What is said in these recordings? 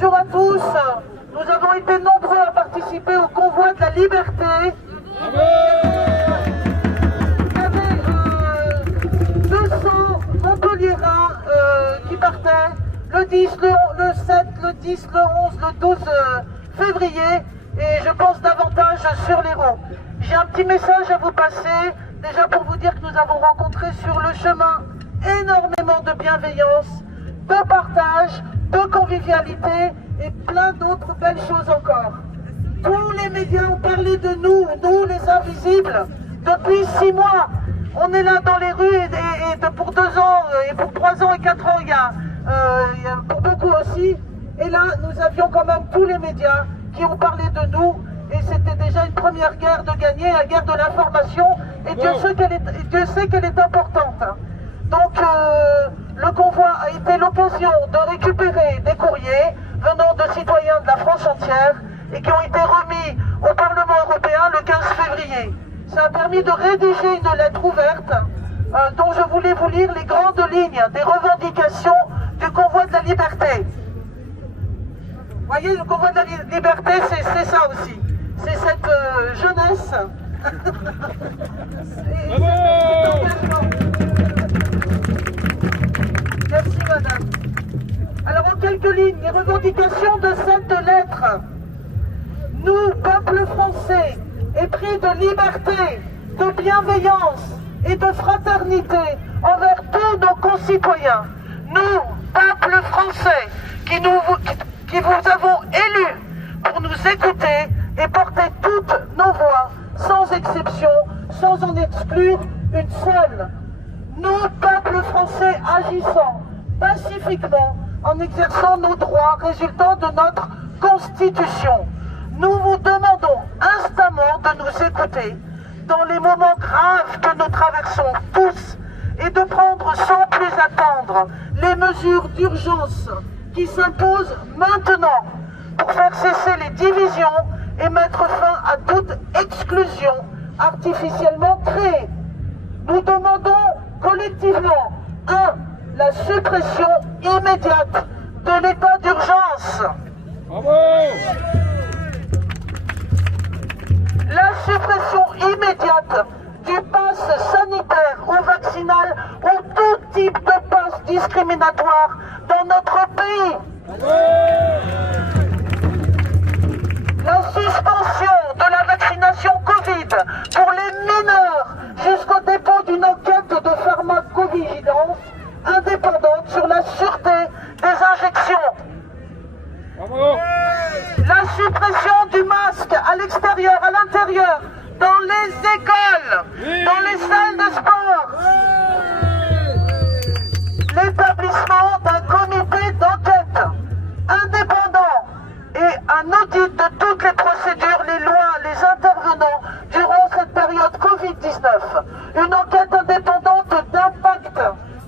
Bonjour à tous. Nous avons été nombreux à participer au convoi de la liberté. Il y avait 200 Montpelliérains qui partaient le 10, le 7, le 10, le 11, le 12 février et je pense davantage sur l'Hérault. J'ai un petit message à vous passer, déjà pour vous dire que nous avons rencontré sur le chemin énormément de bienveillance, de partage, de convivialité et plein d'autres belles choses encore. Tous les médias ont parlé de nous, nous les invisibles, depuis 6 mois. On est là dans les rues et pour 2 ans, et pour 3 ans et 4 ans, il y a pour beaucoup aussi. Et là, nous avions quand même tous les médias qui ont parlé de nous. Et c'était déjà une première guerre de gagner, la guerre de l'information. Et Dieu sait qu'elle est importante. Donc, le convoi a été l'occasion de récupérer des courriers venant de citoyens de la France entière et qui ont été remis au Parlement européen le 15 février. Ça a permis de rédiger une lettre ouverte dont je voulais vous lire les grandes lignes des revendications du convoi de la liberté. Vous voyez, le convoi de la liberté, c'est ça aussi. C'est cette jeunesse. Merci madame. Alors en quelques lignes, les revendications de cette lettre. Nous, peuple français, épris de liberté, de bienveillance et de fraternité envers tous nos concitoyens, nous, peuple français, qui vous avons élus pour nous écouter et porter toutes nos voix, sans exception, sans en exclure une seule. Nous, peuple français, agissant pacifiquement en exerçant nos droits résultant de notre Constitution. Nous vous demandons instamment de nous écouter dans les moments graves que nous traversons tous et de prendre sans plus attendre les mesures d'urgence qui s'imposent maintenant pour faire cesser les divisions et mettre fin à toute exclusion artificiellement créée. Nous demandons collectivement 1. La suppression immédiate de l'état d'urgence. La suppression immédiate du pass sanitaire ou vaccinal ou tout type de pass discriminatoire dans notre pays. La suspension de la vaccination Covid pour les mineurs jusqu'au dépôt d'une enquête de pharmacovigilance indépendante sur la sûreté des injections. La suppression du masque à l'extérieur, à l'intérieur, dans les écoles, dans les salles de sport. L'établissement d'un comité d'enquête indépendant et un audit de toutes les procédures, les lois, les intervenants durant cette période Covid-19. Une enquête indépendante d'impact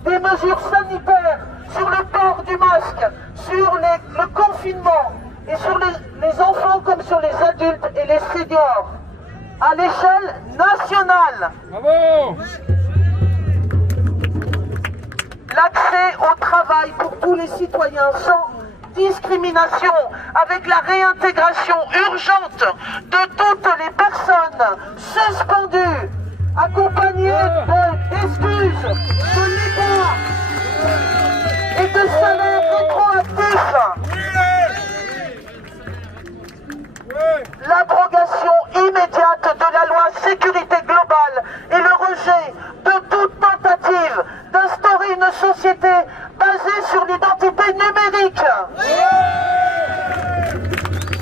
des mesures sanitaires sur le port du masque, sur le confinement et sur les enfants comme sur les adultes et les seniors à l'échelle nationale. Bravo. L'accès au travail pour tous les citoyens sans discrimination, avec la réintégration urgente de toutes les personnes suspendues, accompagnées d'excuses de l'État et de salaires rétroactifs. L'abrogation immédiate de la loi sécurité globale et le rejet de toute tentative d'instaurer une société basée sur l'identité numérique.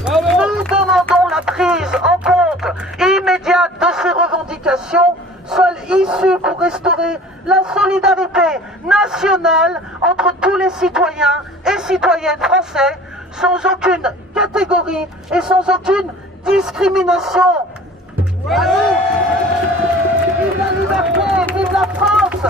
Nous demandons la prise en compte immédiate de ces revendications, seule issue pour restaurer la solidarité nationale entre tous les citoyens et citoyennes français, sans aucune catégorie et sans aucune discrimination. Allez, vive la liberté, vive la France!